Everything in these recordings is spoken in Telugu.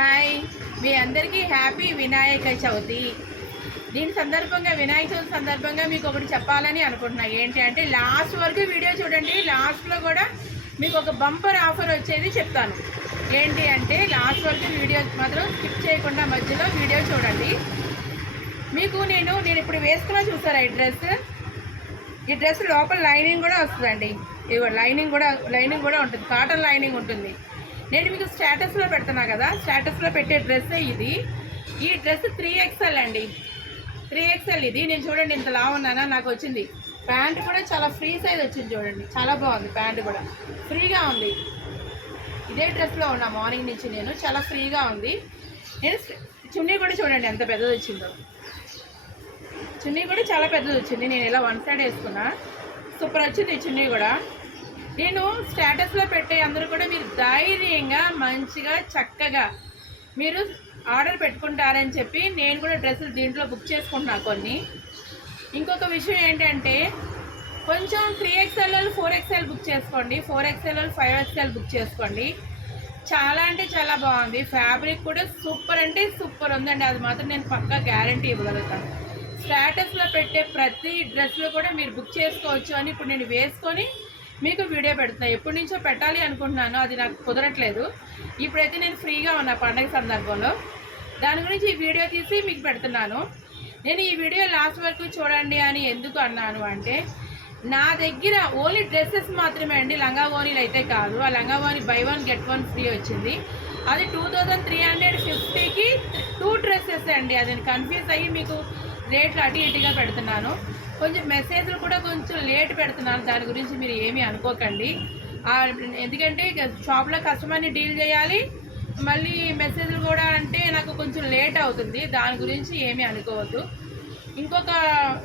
హాయ్, మీ అందరికీ హ్యాపీ వినాయక చవితి. దీని సందర్భంగా వినాయక చవితి సందర్భంగా మీకు ఒకటి చెప్పాలని అనుకుంటున్నా. ఏంటి అంటే లాస్ట్ వరకు వీడియో చూడండి. లాస్ట్లో కూడా మీకు ఒక బంపర్ ఆఫర్ వచ్చేది చెప్తాను. ఏంటి అంటే లాస్ట్ వరకు వీడియో మాత్రం స్కిప్ చేయకుండా మధ్యలో వీడియో చూడండి. మీకు నేను ఇప్పుడు వేసుకున్నా చూసారా ఈ డ్రెస్ లోపల లైనింగ్ కూడా వస్తుందండి. ఇదిగో లైనింగ్ కూడా ఉంటుంది, కాటన్ లైనింగ్ ఉంటుంది. నేను మీకు స్టేటస్లో పెడుతున్నా కదా, స్టేటస్లో పెట్టే డ్రెస్ ఇది. ఈ డ్రెస్ 3XL అండి, 3XL ఇది. నేను చూడండి ఇంత లావు ఉన్నానా, నాకు వచ్చింది. ప్యాంట్ కూడా చాలా ఫ్రీ సైజ్ వచ్చింది చూడండి, చాలా బాగుంది. ప్యాంట్ కూడా ఫ్రీగా ఉంది. ఇదే డ్రెస్లో ఉన్నా మార్నింగ్ నుంచి నేను, చాలా ఫ్రీగా ఉంది. నేను చున్నీ కూడా చూడండి ఎంత పెద్దది వచ్చిందో. చున్నీ కూడా చాలా పెద్దది వచ్చింది. నేను ఇలా వన్ సైడ్ వేసుకున్నా, సూపర్ వచ్చింది ఈ చున్నీ కూడా. నేను స్టేటస్లో పెట్టే అందరూ కూడా మీరు ధైర్యంగా మంచిగా చక్కగా మీరు ఆర్డర్ పెట్టుకుంటారని చెప్పి నేను కూడా డ్రెస్సులు దీంట్లో బుక్ చేసుకుంటున్నా కొన్ని. ఇంకొక విషయం ఏంటంటే కొంచెం 3XL 4XL బుక్ చేసుకోండి, 4XL 5XL బుక్ చేసుకోండి. చాలా అంటే చాలా బాగుంది. ఫ్యాబ్రిక్ కూడా సూపర్ అంటే సూపర్ ఉందండి. అది మాత్రం నేను పక్కా గ్యారంటీ ఇవ్వగలుగుతాను. స్టేటస్లో పెట్టే ప్రతి డ్రెస్లో కూడా మీరు బుక్ చేసుకోవచ్చు అని ఇప్పుడు నేను వేసుకొని మీకు వీడియో పెడుతున్నాను. ఎప్పటి నుంచో పెట్టాలి అనుకుంటున్నాను, అది నాకు కుదరట్లేదు. ఇప్పుడైతే నేను ఫ్రీగా ఉన్నా పండగ సందర్భంలో, దాని గురించి ఈ వీడియో తీసి మీకు పెడుతున్నాను. నేను ఈ వీడియో లాస్ట్ వరకు చూడండి అని ఎందుకు అన్నాను అంటే, నా దగ్గర ఓన్లీ డ్రెస్సెస్ మాత్రమే అండి, లంగా ఓనీలు అయితే కాదు. ఆ లంగా ఓనీ బై 1 get 1 ఫ్రీ వచ్చింది. అది 2350కి 2 డ్రెస్సెస్ అండి. అది కన్ఫ్యూజ్ అయ్యి మీకు రేట్లు అటు ఇటుగా పెడుతున్నాను. కొంచెం మెసేజ్లు కూడా కొంచెం లేట్ పెడుతున్నాను, దాని గురించి మీరు ఏమీ అనుకోకండి. ఎందుకంటే షాప్లో కస్టమర్ని డీల్ చేయాలి, మళ్ళీ మెసేజ్లు కూడా అంటే నాకు కొంచెం లేట్ అవుతుంది, దాని గురించి ఏమీ అనుకోవద్దు. ఇంకొక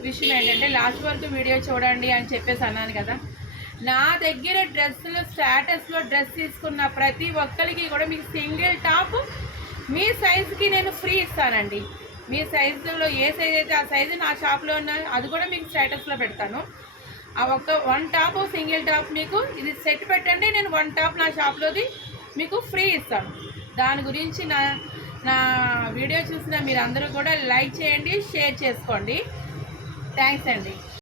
విషయం ఏంటంటే లాస్ట్ వరకు వీడియో చూడండి అని చెప్పేసి అన్నాను కదా, నా దగ్గర డ్రెస్సులు స్టేటస్లో డ్రెస్ తీసుకున్న ప్రతి ఒక్కరికి కూడా మీకు సింగిల్ టాప్ మీ సైజుకి నేను ఫ్రీ ఇస్తానండి. మీ సైజులో ఏ సైజ్ అయితే ఆ సైజు నా షాప్లో ఉన్న అది కూడా మీకు స్టేటస్లో పెడతాను. ఆ వన్ టాప్ సింగిల్ టాప్ మీకు ఇది సెట్ పెట్టండి, నేను 1 టాప్ నా షాప్లోది మీకు ఫ్రీ ఇస్తాను. దాని గురించి నా వీడియో చూసిన మీరందరూ కూడా లైక్ చేయండి, షేర్ చేసుకోండి. థ్యాంక్స్ అండి.